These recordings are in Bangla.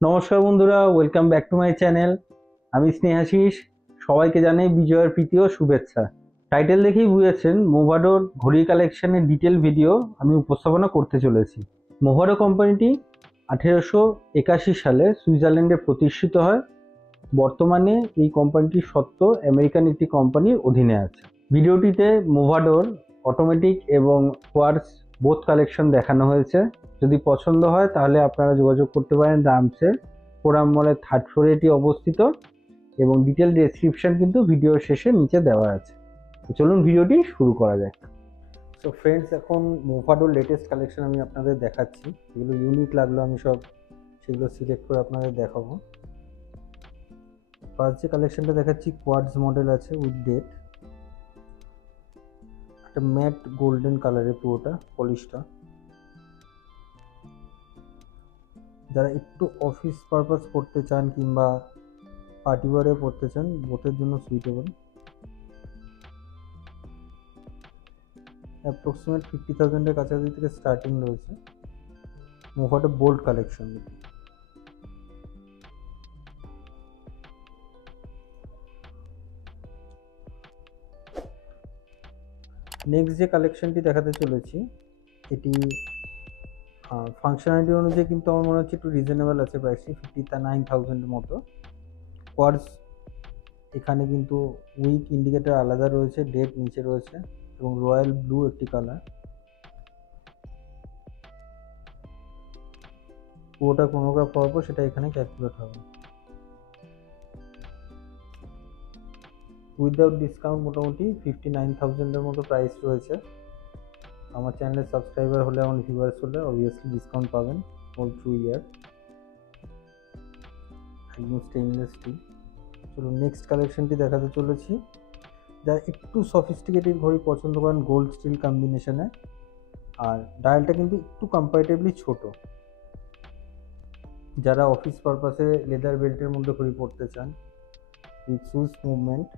নমস্কার বন্ধুরা, welcome back to my channel. আমি স্নেহাশিস। সবাইকে জানাই বিজয়ের প্রীতি ও শুভেচ্ছা। টাইটেল দেখেই বুঝেছেন মোভাডোর ঘড়ি কালেকশনের ডিটেল ভিডিও আমি উপস্থাপনা করতে চলেছি। মোভাডো কোম্পানিটি 1881 সালে সুইজারল্যান্ডে প্রতিষ্ঠিত হয়। বর্তমানে এই কোম্পানিটির সত্ত্ব আমেরিকান একটি কোম্পানির অধীনে আছে। ভিডিওটিতে মোভাডোর অটোমেটিক এবং কোয়ার্টজ বোথ কালেকশন দেখানো হয়েছে। যদি পছন্দ হয় তাহলে আপনারা যোগাযোগ করতে পারেন রামসের ফোরাম মলের থার্ড ফ্লোরে এটি অবস্থিত এবং ডিটেল ডেসক্রিপশন কিন্তু ভিডিওর শেষে নিচে দেওয়া আছে। তো চলুন ভিডিওটি শুরু করা যাক। তো ফ্রেন্ডস, এখন মোভাডোর লেটেস্ট কালেকশন আমি আপনাদের দেখাচ্ছি। যেগুলো ইউনিক লাগলো আমি সব সেগুলো সিলেক্ট করে আপনাদের দেখাবো। ফার্স্ট যে কালেকশনটা দেখাচ্ছি কোয়ার্টজ মডেল আছে উইথ ডেট, একটা ম্যাট গোল্ডেন কালারের পুরোটা পলিশটা। যারা একটু অফিস পারপাস পড়তে চান কিংবা পার্টি ওয়ারে পড়তে চান, বোথের জন্য সুইটেবল। অ্যাপ্রক্সিমেট 50,000-এর কাছাকাছি থেকে স্টার্টিং রয়েছে। মোভাডো বোল্ড কালেকশন। নেক্সট যে কালেকশনটি দেখাতে চলেছি, এটি ফাংশনালিটি অনুযায়ী কিন্তু আমার মনে হচ্ছে একটু রিজনেবল আছে প্রাইসটি, 59,000-এর মতো। কোয়ার্টজ এখানে কিন্তু উইক ইন্ডিকেটর আলাদা রয়েছে, ডেট নিচে রয়েছে এবং রয়্যাল ব্লু একটি কালার। পুরোটা কোনোগ্রাফ পাওয়ার পর সেটা এখানে ক্যালকুলেট হবে। উইদাউট ডিসকাউন্ট মোটামুটি 59,000-এর মতো প্রাইস রয়েছে। আমার চ্যানেলের সাবস্ক্রাইবার হলে, আমার ভিউয়ার্স হলে অবভিয়াসলি ডিসকাউন্ট পাবেন অল থ্রু ইয়ার। একদম স্টেইনলেস স্টিল। চলুন নেক্সট কালেকশনটি দেখাতে চলেছি। যারা একটু সফিস্টিকেটেড ঘড়ি পছন্দ করেন গোল্ড স্টিল কম্বিনেশনে, আর ডায়ালটা কিন্তু একটু কম্পারেটিভলি ছোট। যারা অফিস পারপাসে লেদার বেল্টের মধ্যে ঘড়ি পরতে চান উইথ সুইচ মুভমেন্ট,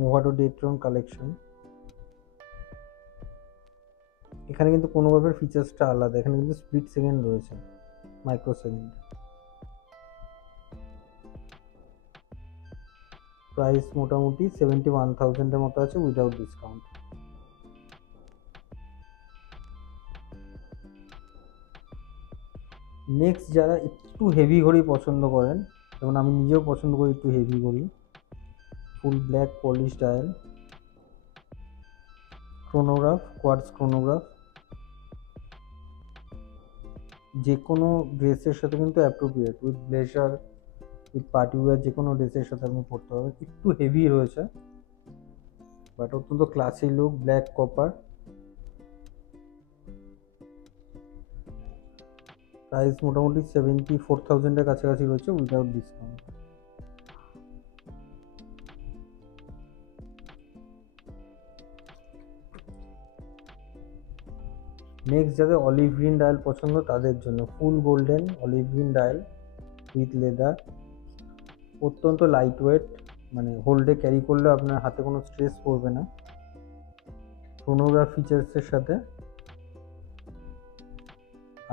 মোভাডো ডেট্রন কালেকশন। এখানে কিন্তু কোনোভাবে ফিচার্সটা আলাদা, এখানে কিন্তু স্প্লিট সেকেন্ড রয়েছে, মাইক্রো সেকেন্ড। প্রাইস মোটামুটি 71,000-এর মতো আছে উইদাউট ডিসকাউন্ট। নেক্সট যারা একটু হেভি ঘড়ি পছন্দ করেন, যেমন আমি নিজেও পছন্দ করি একটু হেভি ঘড়ি, full black polish dial, chronograph, quartz chronograph. যে কোনো ড্রেসের সাথে কিন্তু appropriate, with blazer, with party wear, যে কোনো ড্রেসের সাথে আপনি পরতে পারবেন। একটু হেভি রয়েছে বাট অত্যন্ত classy look, black copper. Price মোটামুটি 74,000-এর কাছাকাছি রয়েছে উইদাউট ডিসকাউন্ট। নেক্সট যাদের অলিভ গ্রিন ডায়াল পছন্দ তাদের জন্য ফুল golden olive green dial with leather, অত্যন্ত লাইট ওয়েট, মানে হোল্ডে ক্যারি করলে আপনার হাতে কোনো স্ট্রেস পড়বে না। ক্রোনোগ্রাফ ফিচার্সের সাথে,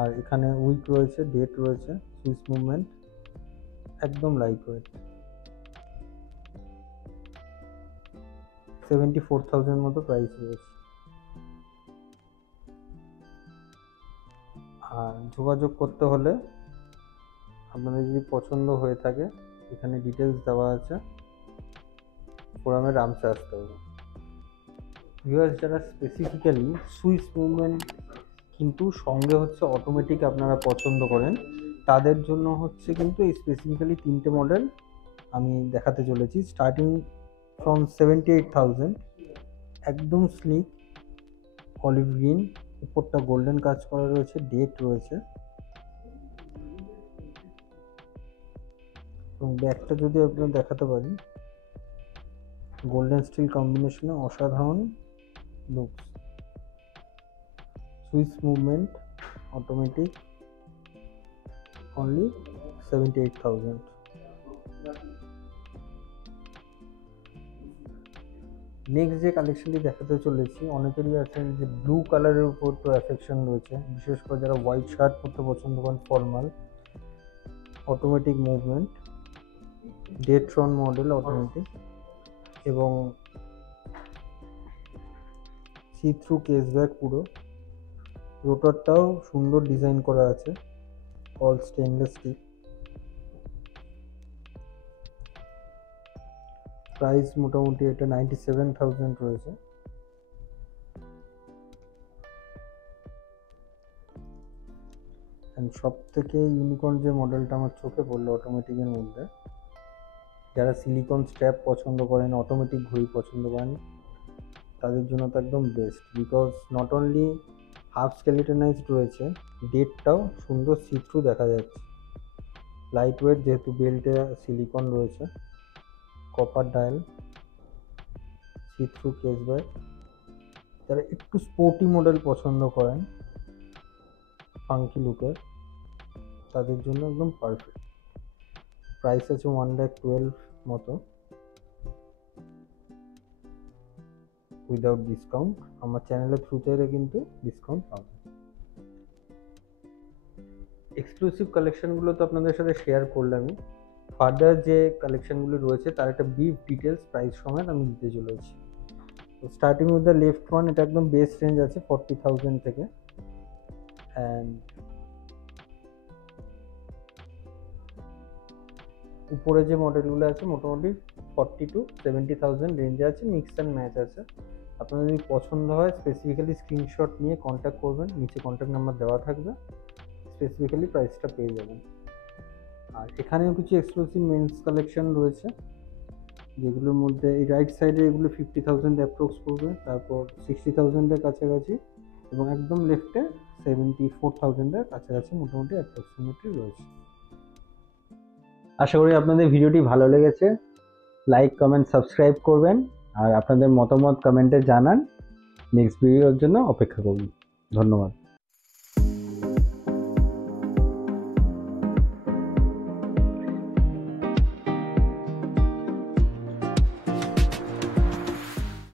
আর এখানে উইক রয়েছে, ডেট রয়েছে, সুইচ মুভমেন্ট, একদম লাইট ওয়েট। 74,000 মতো প্রাইস রয়েছে। আর যোগাযোগ করতে হলে আপনাদের যদি পছন্দ হয়ে থাকে, এখানে ডিটেলস দেওয়া আছে, ফোরামে রামসে আসতে হবে। ভিউয়ার্স, যারা স্পেসিফিক্যালি সুইচ মুভমেন্ট কিন্তু সঙ্গে হচ্ছে অটোমেটিক আপনারা পছন্দ করেন, তাদের জন্য হচ্ছে কিন্তু এই স্পেসিফিক্যালি 3টে মডেল আমি দেখাতে চলেছি। স্টার্টিং ফ্রম 78,000, একদম স্লিক অলিভ গ্রিন, উপরটা গোল্ডেন কাজ করা রয়েছে, ডেট রয়েছে এবং ব্যাকটা যদি আপনার দেখাতে পারি, গোল্ডেন স্টিল কম্বিনেশনে অসাধারণ looks. Switch movement automatic, only 78,000। Next যে কালেকশনটি দেখাতে চলেছি, অনেকেরই আছে যে ব্লু কালারের উপর তো অ্যাফেকশন রয়েছে, বিশেষ করে যারা হোয়াইট শার্ট পরতে পছন্দ করেন ফর্মাল। অটোমেটিক মুভমেন্ট, ডেট্রন মডেল অটোমেটিক, এবং সি থ্রু কেস ব্যাগ পুরো। রোটারটাও সুন্দর ডিজাইন করা আছে, অল স্টেনলেস স্টিল। প্রাইস মোটামুটি এটা 97,000 রয়েছে। অ্যান্ড সব থেকে ইউনিকর্ন যে মডেলটা আমার চোখে পড়লো অটোমেটিকের মধ্যে, যারা সিলিকন স্ট্র্যাপ পছন্দ করেন, অটোমেটিক ঘড়ি পছন্দ করেন, তাদের জন্য তো একদম best. Because not only half skeletonized রয়েছে, ডেটটাও সুন্দর সি থ্রু দেখা যাচ্ছে। লাইট ওয়েট যেহেতু বেল্টে সিলিকন রয়েছে, copper dial, C through case bag. যারা একটু স্পোর্টি মডেল পছন্দ করেন, ফাঙ্কি লুকের, তাদের জন্য একদম পারফেক্ট। প্রাইস আছে 1,12,000 মতো উইদাউট ডিসকাউন্ট। আমার চ্যানেলের থ্রুতে এলে কিন্তু ডিসকাউন্ট পাবেন। এক্সক্লুসিভ কালেকশনগুলো তো আপনাদের সাথে শেয়ার করলামই। ফার্দার যে কালেকশনগুলো রয়েছে তার একটা ব্রিফ ডিটেলস প্রাইস সমেত আমি দিতে চলেছি। তো starting with the left one, এটা একদম বেস্ট রেঞ্জ আছে 40,000 থেকে। অ্যান্ড উপরে যে মডেলগুলো আছে মোটামুটি 40 to 70,000 রেঞ্জে আছে, মিক্স অ্যান্ড ম্যাচ আছে। আপনার যদি পছন্দ হয় স্পেসিফিক্যালি স্ক্রিনশট নিয়ে কন্ট্যাক্ট করবেন, নিচে কন্ট্যাক্ট নাম্বার দেওয়া থাকবে, স্পেসিফিক্যালি প্রাইসটা পেয়ে যাবেন। আর এখানেও কিছু এক্সক্লুসিভ মেন্স কালেকশন রয়েছে, যেগুলোর মধ্যে এই রাইট সাইডে এগুলো 50,000 অ্যাপ্রক্স পড়বে, তারপর 60,000-এর কাছাকাছি, এবং একদম লেফটে 74,000-এর কাছাকাছি মোটামুটি অ্যাপ্রক্সিমেটলি রয়েছে। আশা করি আপনাদের ভিডিওটি ভালো লেগেছে। লাইক, কমেন্ট, সাবস্ক্রাইব করবেন, আর আপনাদের মতামত কমেন্টে জানান। নেক্সট ভিডিওর জন্য অপেক্ষা করুন। ধন্যবাদ।